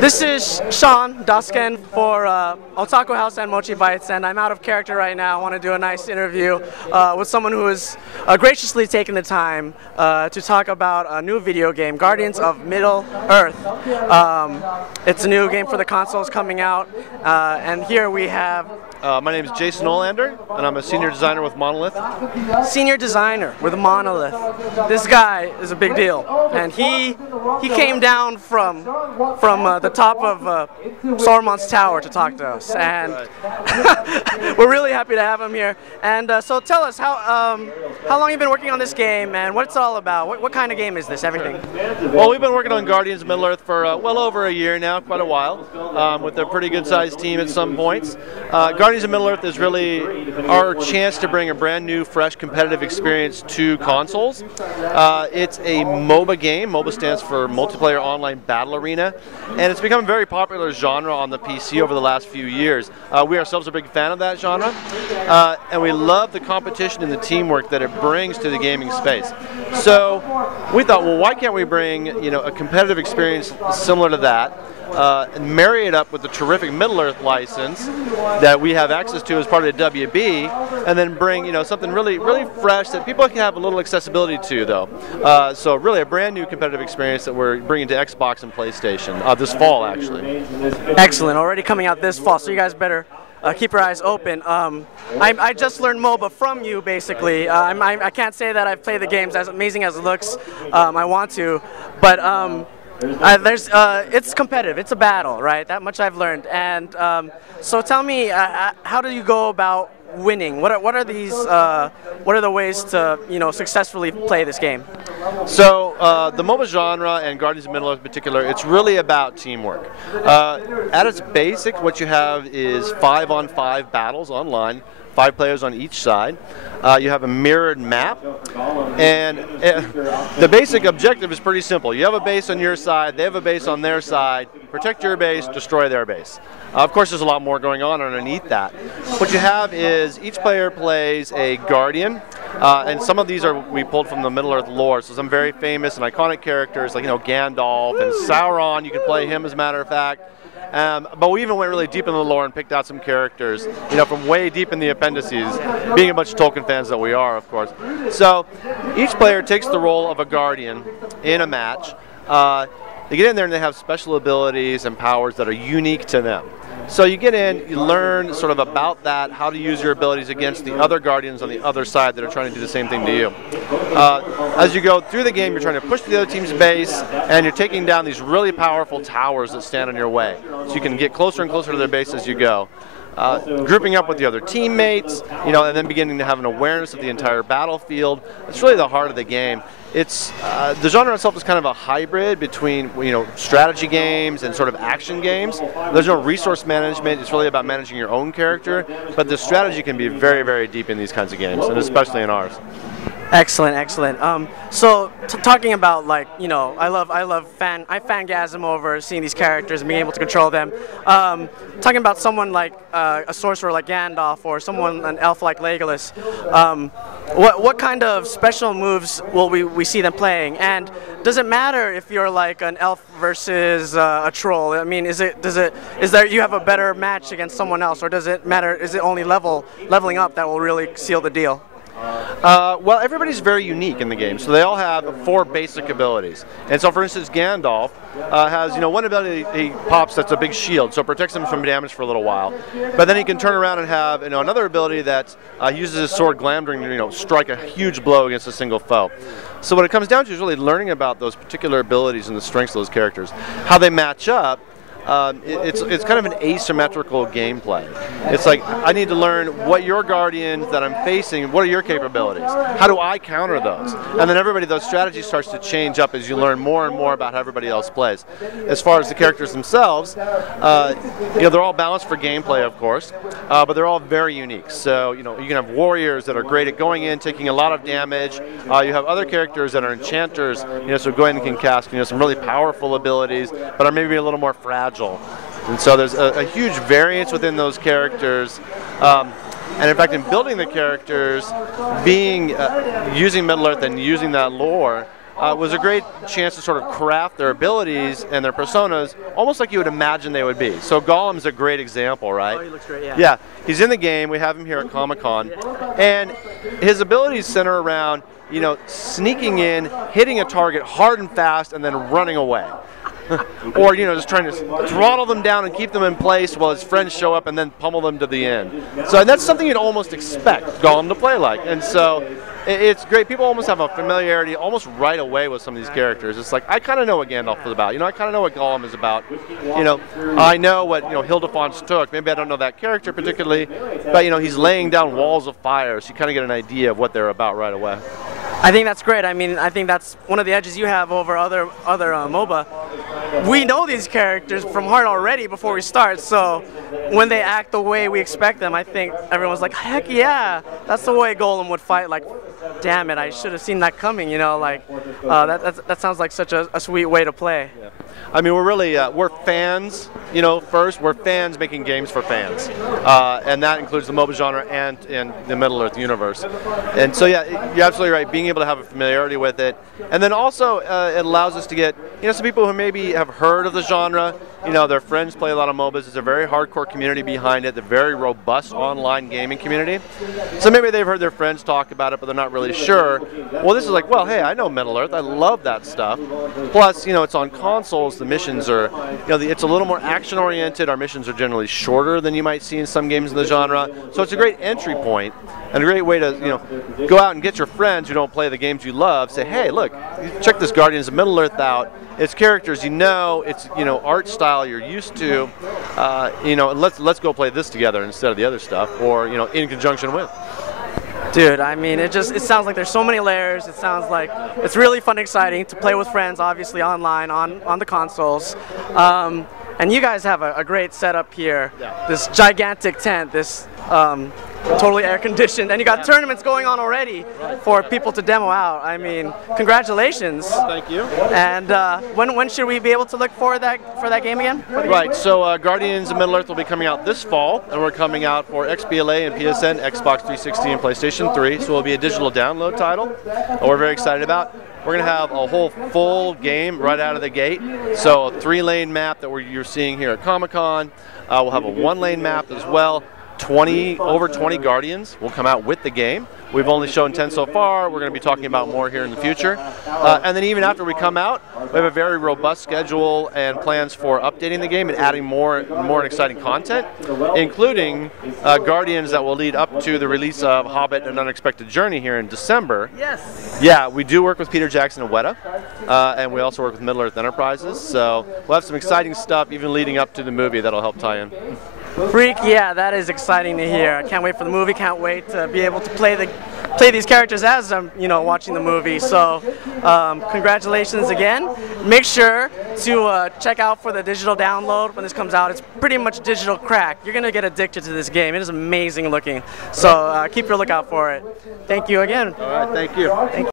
This is Sean Dosken for Otaku House and Mochi Bytes, and I'm out of character right now. I want to do a nice interview with someone who has graciously taken the time to talk about a new video game, Guardians of Middle-earth. It's a new game for the consoles coming out, and here we have... my name is Jason Olander, and I'm a senior designer with Monolith. Senior designer with Monolith. This guy is a big deal, and he came down from the top of Saruman's tower to talk to us, and we're really happy to have him here. And so tell us how long you've been working on this game and what it's all about. What kind of game is this? Everything. Well, we've been working on Guardians of Middle-earth for well over a year now, quite a while, with a pretty good-sized team at some points. Guardians of Middle-earth is really our chance to bring a brand new, fresh, competitive experience to consoles. It's a MOBA game. MOBA stands for Multiplayer Online Battle Arena, and it's become a very popular genre on the PC over the last few years. We ourselves are a big fan of that genre, and we love the competition and the teamwork that it brings to the gaming space. So we thought, well, why can't we bring a competitive experience similar to that, and marry it up with the terrific Middle-earth license that we have access to as part of the WB, and then bring something really fresh that people can have a little accessibility to, though. So really a brand new competitive experience that we're bringing to Xbox and PlayStation this fall, actually. Excellent. Already coming out this fall, so you guys better keep your eyes open. I just learned MOBA from you, basically. I can't say that I've played the games as amazing as it looks. I want to, but it's competitive. It's a battle, right? That much I've learned. And so tell me, how do you go about winning? What are the ways to successfully play this game? So the MOBA genre and Guardians of Middle-earth in particular, it's really about teamwork. At its basic, what you have is 5-on-5 battles online. 5 players on each side. You have a mirrored map, and the basic objective is pretty simple. You have a base on your side, they have a base on their side. Protect your base, destroy their base. Of course, there's a lot more going on underneath that. What you have is each player plays a guardian, and some of these we pulled from the Middle-earth lore. So some very famous and iconic characters like Gandalf and Sauron. You could play him, as a matter of fact. But we even went really deep into the lore and picked out some characters, from way deep in the appendices, being a bunch of Tolkien fans that we are, of course. So each player takes the role of a guardian in a match. They get in there and they have special abilities and powers that are unique to them. So you get in, you learn sort of about that, how to use your abilities against the other guardians on the other side that are trying to do the same thing to you. As you go through the game, you're trying to push the other team's base, and you're taking down these really powerful towers that stand in your way. So you can get closer and closer to their base as you go. Grouping up with the other teammates, and then beginning to have an awareness of the entire battlefield. It's really the heart of the game. It's the genre itself is kind of a hybrid between strategy games and sort of action games. There's no resource management. It's really about managing your own character, but the strategy can be very, very deep in these kinds of games, and especially in ours. Excellent, excellent. So talking about I fangasm over seeing these characters and being able to control them. Talking about someone like a sorcerer like Gandalf or an elf like Legolas. What kind of special moves will we see them playing? And does it matter if you're like an elf versus a troll? I mean, is there you have a better match against someone else, or does it matter? Is it only leveling up that will really seal the deal? Well, everybody's very unique in the game, so they all have 4 basic abilities. And so, for instance, Gandalf has, one ability he pops that's a big shield, so it protects him from damage for a little while. But then he can turn around and have, another ability that uses his sword Glamdring to, strike a huge blow against a single foe. So what it comes down to is really learning about those particular abilities and the strengths of those characters, how they match up. it's kind of an asymmetrical gameplay. It's like, I need to learn what your guardians that I'm facing, what are your capabilities? How do I counter those? And then those strategies starts to change up as you learn more and more about how everybody else plays. As far as the characters themselves, they're all balanced for gameplay, of course, but they're all very unique. So, you can have warriors that are great at going in, taking a lot of damage. You have other characters that are enchanters, so go ahead and can cast, some really powerful abilities, but are maybe a little more fragile. And so there's a huge variance within those characters. And in fact, in building the characters, using Middle-earth and using that lore was a great chance to sort of craft their abilities and their personas almost like you would imagine they would be. So Gollum's a great example, right? Oh, he looks great, yeah. Yeah, he's in the game. We have him here at Comic-Con. And his abilities center around, sneaking in, hitting a target hard and fast, and then running away. Or, just trying to throttle them down and keep them in place while his friends show up and then pummel them to the end. So that's something you'd almost expect Gollum to play like. And so it's great. People almost have a familiarity almost right away with some of these characters. It's like, I kind of know what Gandalf is about. I kind of know what Gollum is about. I know what, Hildefon's Took. Maybe I don't know that character particularly, but, he's laying down walls of fire, so you kind of get an idea of what they're about right away. I think that's great. I mean, I think that's one of the edges you have over other MOBA. We know these characters from heart already before we start, so when they act the way we expect them, I think everyone's like, heck yeah, that's the way Golem would fight. Like, damn it, I should have seen that coming, that sounds like such a sweet way to play. Yeah. I mean, we're fans, first. We're fans making games for fans. And that includes the MOBA genre and the Middle-earth universe. And so, yeah, you're absolutely right, being able to have a familiarity with it. And then also, it allows us to get, some people who maybe have heard of the genre, their friends play a lot of MOBAs. There's a very hardcore community behind it, the very robust online gaming community. So maybe they've heard their friends talk about it, but they're not really sure. Well, this is like, well, hey, I know Middle-earth. I love that stuff. Plus, it's on consoles. The missions are, it's a little more action-oriented. Our missions are generally shorter than you might see in some games in the genre. So it's a great entry point and a great way to, go out and get your friends who don't play the games you love. Say, hey, look, check this Guardians of Middle-earth out. It's characters it's art style you're used to, and let's go play this together instead of the other stuff, or in conjunction with. Dude, I mean, it sounds like there's so many layers. It sounds like it's really fun and exciting to play with friends, obviously online on the consoles. And you guys have a great setup here. Yeah. This gigantic tent, this totally air conditioned, and you got tournaments going on already for people to demo out. I mean, congratulations. Thank you. And when should we be able to look for that game again? Right. So Guardians of Middle-earth will be coming out this fall, and we're coming out for XBLA and PSN, Xbox 360, and PlayStation 3. So it'll be a digital download title. We're very excited about. We're going to have a whole full game right out of the gate. So a 3-lane map that you're seeing here at Comic-Con. We'll have a 1-lane map as well. Over 20 Guardians will come out with the game. We've only shown 10 so far. We're going to be talking about more here in the future. And then even after we come out, we have a very robust schedule and plans for updating the game and adding more and exciting content, including Guardians that will lead up to the release of Hobbit: An Unexpected Journey here in December. Yes. Yeah, we do work with Peter Jackson and Weta, and we also work with Middle-earth Enterprises. So we'll have some exciting stuff even leading up to the movie that'll help tie in. Freak, yeah, that is exciting to hear. I can't wait for the movie. Can't wait to be able to play these characters as I'm, watching the movie. So, congratulations again. Make sure to check out for the digital download when this comes out. It's pretty much digital crack. You're gonna get addicted to this game. It is amazing looking. So keep your lookout for it. Thank you again. All right, thank you.